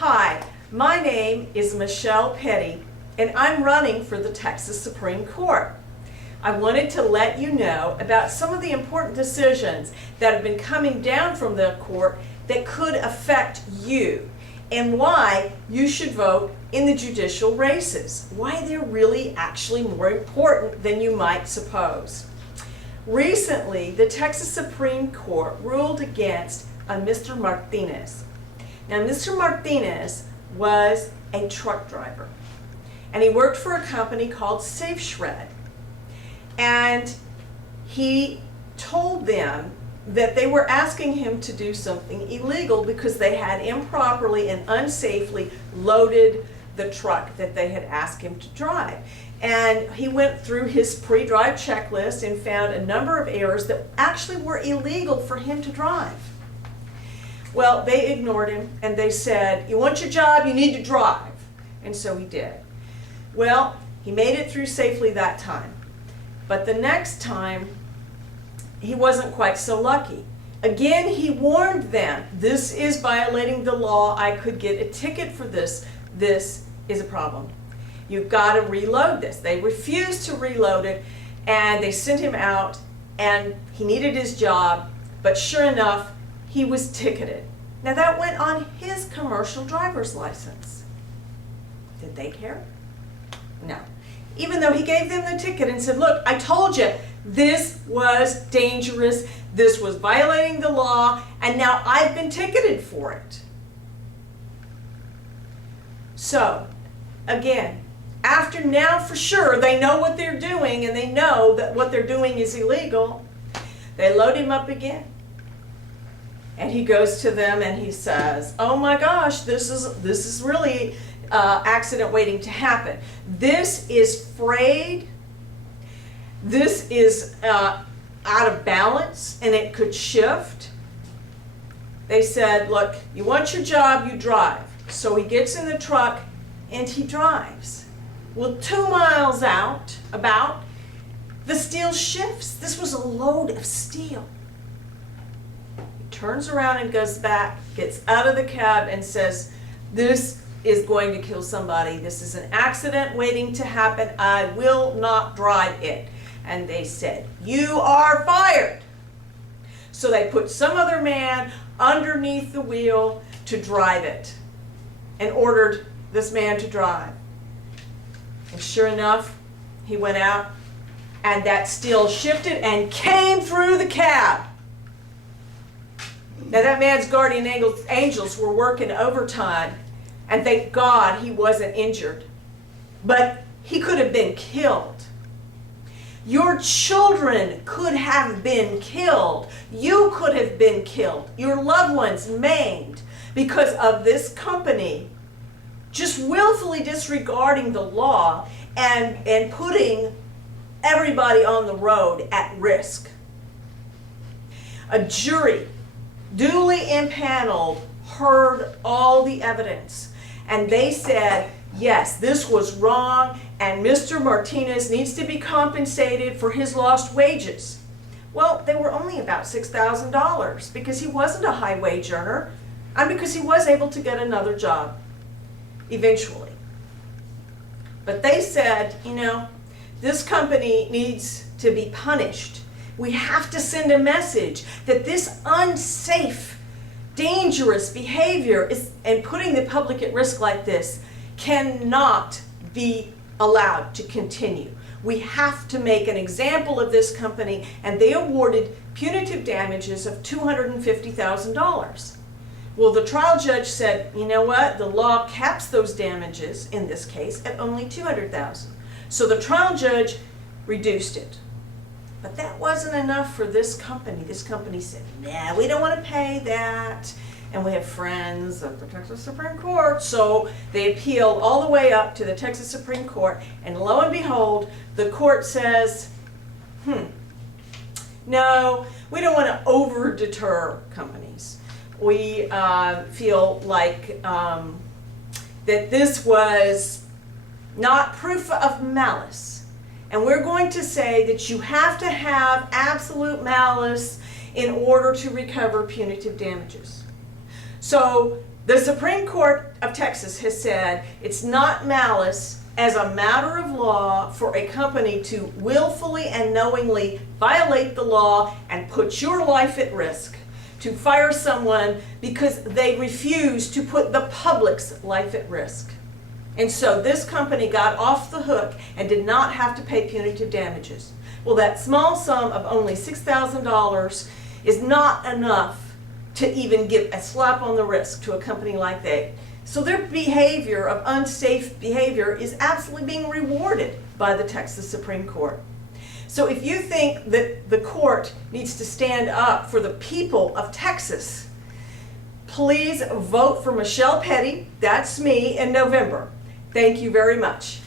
Hi, my name is Michele Petty, and I'm running for the Texas Supreme Court. I wanted to let you know about some of the important decisions that have been coming down from the court that could affect you, and why you should vote in the judicial races, why they're really actually more important than you might suppose. Recently, the Texas Supreme Court ruled against Mr. Martinez. Now, Mr. Martinez was a truck driver, and he worked for a company called Safe Shred. And he told them that they were asking him to do something illegal because they had improperly and unsafely loaded the truck that they had asked him to drive. And he went through his pre-drive checklist and found a number of errors that actually were illegal for him to drive. Well, they ignored him and they said, "You want your job, you need to drive." And so he did. Well, he made it through safely that time. But the next time, he wasn't quite so lucky. Again, he warned them, "This is violating the law. I could get a ticket for this. This is a problem. You've got to reload this." They refused to reload it, and they sent him out, and he needed his job, but sure enough, he was ticketed. Now that went on his commercial driver's license. Did they care? No. Even though he gave them the ticket and said, "Look, I told you this was dangerous, this was violating the law, and now I've been ticketed for it." So, again, after now for sure they know what they're doing and they know that what they're doing is illegal, they load him up again. And he goes to them and he says, "Oh my gosh, this is really accident waiting to happen. This is frayed. This is out of balance and it could shift." They said, "Look, you want your job, you drive." So he gets in the truck and he drives. Well, 2 miles out, about, the steel shifts. This was a load of steel. Turns around and goes back, gets out of the cab and says, "This is going to kill somebody. This is an accident waiting to happen. I will not drive it." And they said, "You are fired." So they put some other man underneath the wheel to drive it and ordered this man to drive. And sure enough, he went out and that steel shifted and came through the cab. Now that man's guardian angels were working overtime, and thank God he wasn't injured. But he could have been killed. Your children could have been killed. You could have been killed. Your loved ones maimed because of this company just willfully disregarding the law and putting everybody on the road at risk. A jury, duly impaneled, heard all the evidence, and they said, yes, this was wrong, and Mr. Martinez needs to be compensated for his lost wages. Well, they were only about $6,000 because he wasn't a high wage earner, and because he was able to get another job eventually. But they said, you know, this company needs to be punished. We have to send a message that this unsafe, dangerous behavior and putting the public at risk like this cannot be allowed to continue. We have to make an example of this company, and they awarded punitive damages of $250,000. Well, the trial judge said, you know what, the law caps those damages in this case at only $200,000. So the trial judge reduced it. But that wasn't enough for this company. This company said, nah, we don't want to pay that. And we have friends of the Texas Supreme Court. So they appealed all the way up to the Texas Supreme Court. And lo and behold, the court says, no, we don't want to over-deter companies. We feel like that this was not proof of malice. And we're going to say that you have to have absolute malice in order to recover punitive damages. So The Supreme Court of Texas has said it's not malice as a matter of law for a company to willfully and knowingly violate the law and put your life at risk, to fire someone because they refuse to put the public's life at risk. And so this company got off the hook and did not have to pay punitive damages. Well, that small sum of only $6,000 is not enough to even give a slap on the wrist to a company like that. So their behavior of unsafe behavior is absolutely being rewarded by the Texas Supreme Court. So if you think that the court needs to stand up for the people of Texas, please vote for Michele Petty, that's me, in November. Thank you very much.